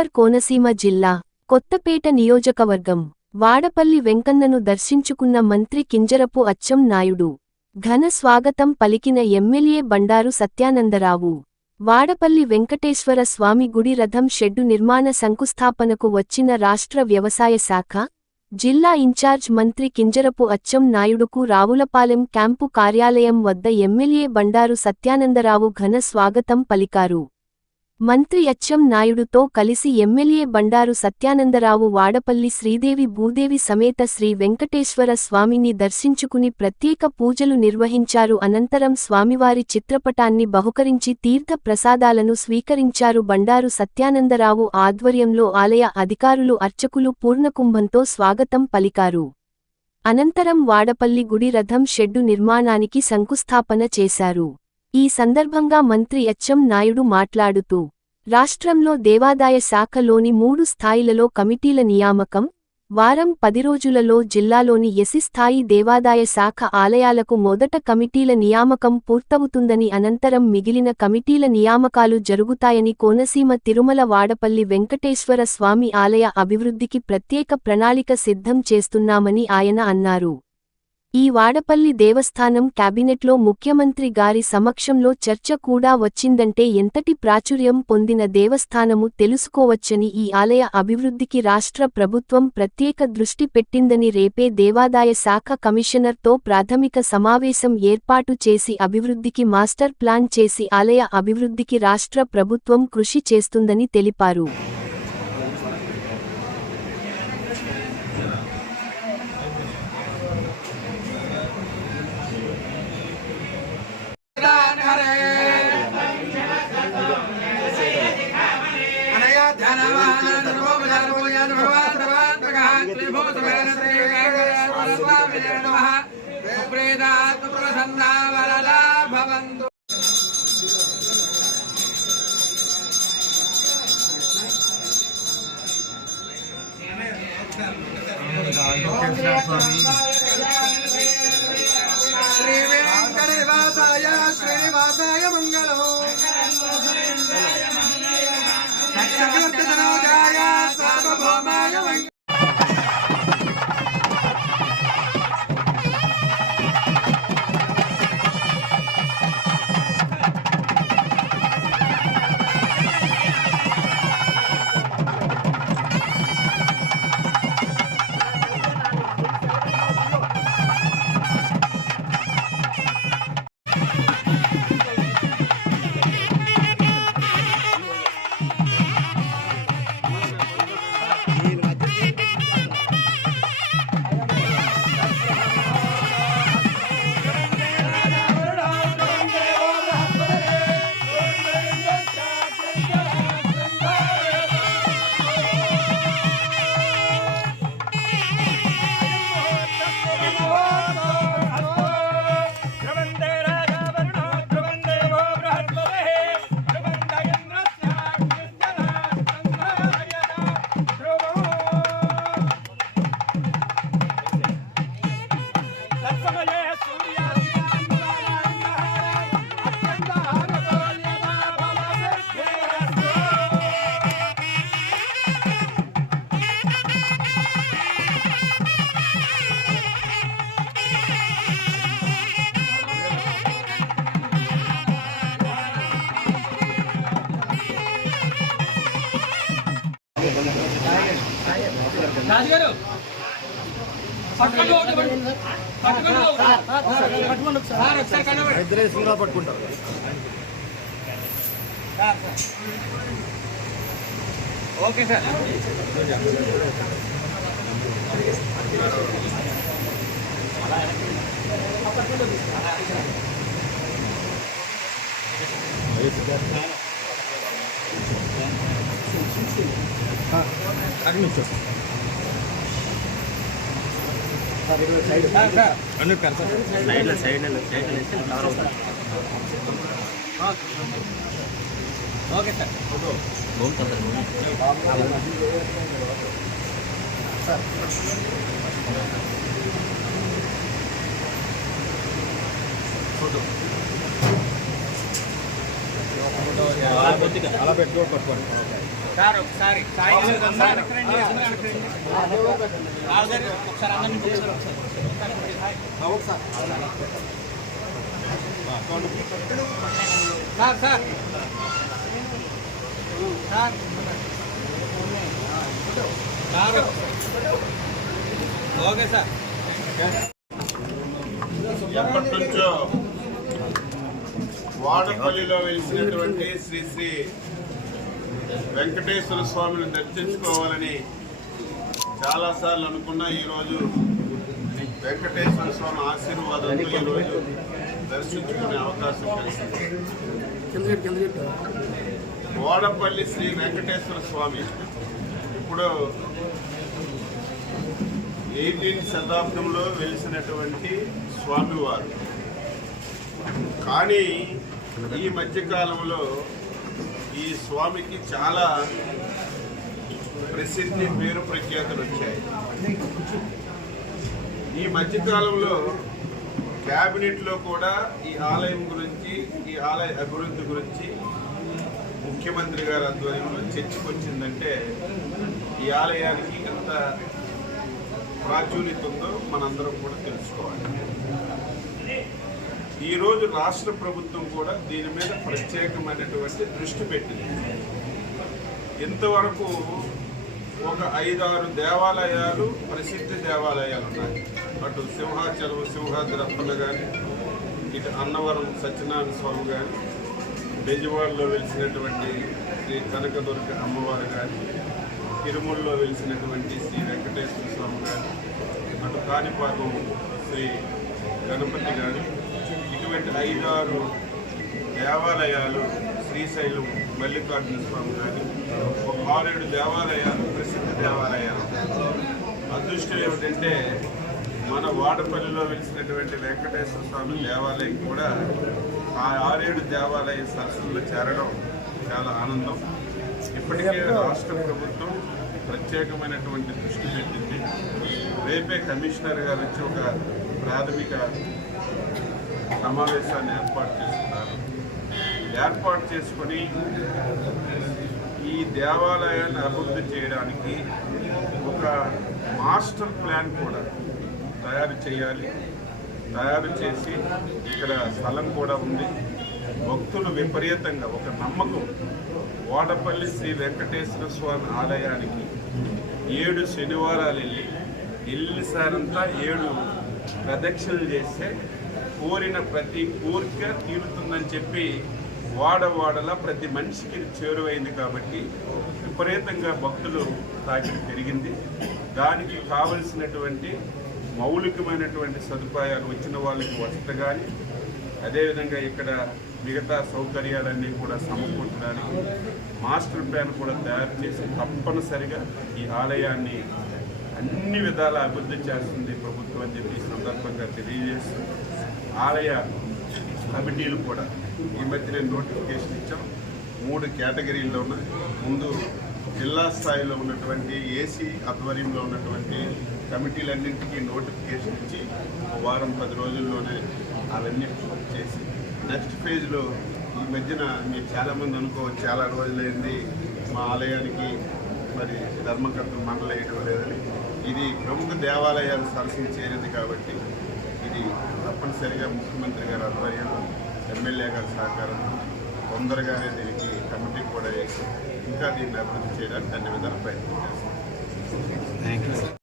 ఉత్తర్ కోనసీమ జిల్లా కొత్తపేట నియోజకవర్గం వాడపల్లి వెంకన్నను దర్శించుకున్న మంత్రి కింజరపు అచ్చం నాయుడు. ఘన స్వాగతం పలికిన M L A Bandaru Satyanandarao. Vadapalli Venkateswara Swamy గుడి రథం షెడ్డు నిర్మాణ శంకుస్థాపనకు వచ్చిన రాష్ట్ర వ్యవసాయ శాఖ జిల్లా ఇన్ఛార్జ్ మంత్రి కింజరపు అచ్చం నాయుడుకు రావులపాలెం క్యాంపు కార్యాలయం వద్ద ఎమ్మెల్యే బండారు సత్యానందరావు ఘన స్వాగతం పలికారు. మంత్రి అచ్చం నాయుడుతో కలిసి M L A Bandaru Satyanandarao Vadapalli Sridevi Bhudevi సమేత శ్రీ వెంకటేశ్వర స్వామిని దర్శించుకుని ప్రత్యేక పూజలు నిర్వహించారు. అనంతరం స్వామివారి చిత్రపటాన్ని బహుకరించి తీర్థ ప్రసాదాలను స్వీకరించారు. బండారు సత్యానందరావు ఆధ్వర్యంలో ఆలయ అధికారులు అర్చకులు పూర్ణకుంభంతో స్వాగతం పలికారు. అనంతరం వాడపల్లి గుడి రథం షెడ్డు నిర్మాణానికి శంకుస్థాపన చేశారు. ఈ సందర్భంగా మంత్రి ఎచ్ఎం నాయుడు మాట్లాడుతూ రాష్ట్రంలో దేవాదాయ శాఖలోని మూడు స్థాయిలలో కమిటీల నియామకం వారం పది రోజులలో జిల్లాలోని ఎసి స్థాయి దేవాదాయ శాఖ ఆలయాలకు మొదట కమిటీల నియామకం పూర్తవుతుందని అనంతరం మిగిలిన కమిటీల నియామకాలు జరుగుతాయని కోనసీమ తిరుమల వాడపల్లి వెంకటేశ్వర స్వామి ఆలయ అభివృద్ధికి ప్రత్యేక ప్రణాళిక సిద్ధం చేస్తున్నామని ఆయన అన్నారు. ఈ వాడపల్లి దేవస్థానం క్యాబినెట్లో ముఖ్యమంత్రి గారి సమక్షంలో చర్చ కూడా వచ్చిందంటే ఎంతటి ప్రాచుర్యం పొందిన దేవస్థానము తెలుసుకోవచ్చని ఈ ఆలయ అభివృద్ధికి రాష్ట్ర ప్రభుత్వం ప్రత్యేక దృష్టి పెట్టిందని రేపే దేవాదాయ శాఖ కమిషనర్తో ప్రాథమిక సమావేశం ఏర్పాటు చేసి అభివృద్ధికి మాస్టర్ ప్లాన్ చేసి ఆలయ అభివృద్ధికి రాష్ట్ర ప్రభుత్వం కృషి చేస్తుందని తెలిపారు. శ్రీ వెంకటనివాసాయ శ్రీనివాసాయ మంగళం చక్రవర్తితనోజాయ మంగళం. రాజుగారు పట్టుకోండి ఒకటి పట్టుకోండి. పట్టుకోండి ఒకటి. సార్ ఒకసారి కనబడి ఇద్దరే సింగా పట్టుకుంటారు ఓకే సార్ సార్ సార్ అలా పెట్టుకో పట్టుకోండి సార్ ఒకసారి sir sir. Sir. Sir. Okay sir. ఎప్పటి నుంచో వాడపల్లిలో వెలిసినటువంటి శ్రీ శ్రీ వెంకటేశ్వర స్వామిని దర్శించుకోవాలని చాలాసార్లు అనుకున్నా ఈరోజు వెంకటేశ్వర స్వామి ఆశీర్వాదంతో ఈరోజు దర్శించుకునే అవకాశం కలిసింది వాడపల్లి శ్రీ వెంకటేశ్వర స్వామి ఇప్పుడు ఎయిటీన్ శతాబ్దంలో వెలిసినటువంటి స్వామివారు. కానీ ఈ మధ్యకాలంలో ఈ స్వామికి చాలా ప్రసిద్ధి పేరు ప్రఖ్యాతులు వచ్చాయి. ఈ మధ్యకాలంలో క్యాబినెట్లో కూడా ఈ ఆలయం గురించి ఈ ఆలయ అభివృద్ధి గురించి ముఖ్యమంత్రి గారి ఆధ్వర్యంలో చర్చకు వచ్చిందంటే ఈ ఆలయానికి ఎంత ప్రాచుర్యత ఉందో మనందరం కూడా తెలుసుకోవాలి. ఈరోజు రాష్ట్ర ప్రభుత్వం కూడా దీని మీద ప్రత్యేకమైనటువంటి దృష్టి పెట్టింది. ఇంతవరకు ఒక ఐదారు దేవాలయాలు ప్రసిద్ధ దేవాలయాలు ఉన్నాయి. అటు సింహాచలం సింహాద్రి అప్పన్న కానీ ఇటు అన్నవరం సత్యనారాయణ స్వామి కానీ బెజవాడలో వెలిసినటువంటి శ్రీ కనకదుర్గ అమ్మవారు కానీ తిరుమలలో వెలిసినటువంటి శ్రీ వెంకటేశ్వర స్వామి కానీ అటు కాణిపాకం శ్రీ గణపతి గారు ఐదు ఆరు దేవాలయాలు శ్రీశైలం మల్లికార్జున స్వామి కానీ ఒక ఆరేడు దేవాలయాలు ప్రసిద్ధ దేవాలయాలు. అదృష్టం ఏమిటంటే మన వాడపల్లిలో వెలిసినటువంటి వెంకటేశ్వర స్వామి దేవాలయం కూడా ఆ ఆరేడు దేవాలయ సరస్సుల్లో చేరడం చాలా ఆనందం. ఇప్పటికే రాష్ట్ర ప్రభుత్వం ప్రత్యేకమైనటువంటి దృష్టి పెట్టింది. రేపే కమిషనర్ గారు వచ్చి ఒక ప్రాథమిక సమావేశాన్ని ఏర్పాటు చేసుకున్నారు. ఏర్పాటు చేసుకొని ఈ దేవాలయాన్ని అభివృద్ధి చేయడానికి ఒక మాస్టర్ ప్లాన్ కూడా తయారు చేయాలి. తయారు చేసి ఇక్కడ స్థలం కూడా ఉంది. భక్తులు విపరీతంగా ఒక నమ్మకం. వాడపల్లి శ్రీ వెంకటేశ్వర స్వామి ఆలయానికి ఏడు శనివారాలు వెళ్ళి వెళ్ళిసారంతా ఏడు ప్రదక్షిణలు చేస్తే కోరిన ప్రతి కోరిక తీరుతుందని చెప్పి వాడవాడలా ప్రతి మనిషికి చేరువైంది కాబట్టి విపరీతంగా భక్తులు తాకిడి పెరిగింది. దానికి కావలసినటువంటి మౌలికమైనటువంటి సదుపాయాలు వచ్చిన వాళ్ళకి వసతి కానీ అదేవిధంగా ఇక్కడ మిగతా సౌకర్యాలన్నీ కూడా సమకూర్చడానికి మాస్టర్ ప్లాన్ కూడా తయారు చేసి తప్పనిసరిగా ఈ ఆలయాన్ని అన్ని విధాల అభివృద్ధి చేస్తుంది ప్రభుత్వం అని చెప్పి సందర్భంగా తెలియజేస్తుంది ఆలయ కమిటీలు కూడా ఈ మధ్యనే నోటిఫికేషన్ ఇచ్చాం. మూడు కేటగిరీల్లో ఉన్నాయి. ముందు జిల్లా స్థాయిలో ఉన్నటువంటి ఏసీ ఆధ్వర్యంలో ఉన్నటువంటి కమిటీలన్నింటికీ నోటిఫికేషన్ ఇచ్చి ఒక వారం పది రోజుల్లోనే అవన్నీ పూర్తి చేసి నెక్స్ట్ ఫేజ్లో ఈ మధ్యన మీరు చాలామంది అనుకోవచ్చు చాలా రోజులైంది మా ఆలయానికి మరి ధర్మకర్తలు మండలేయడం లేదని. ఇది ప్రముఖ దేవాలయాలు సరసన చేరింది కాబట్టి ఇది తప్పనిసరిగా ముఖ్యమంత్రి గారి ఆధ్వర్యంలో ఎమ్మెల్యే గారి సహకారంతో తొందరగానే దీనికి కమిటీ కూడా వేసి ఇంకా దీన్ని అభివృద్ధి చేయడానికి అన్ని విధాలు ప్రయత్నం చేస్తాం.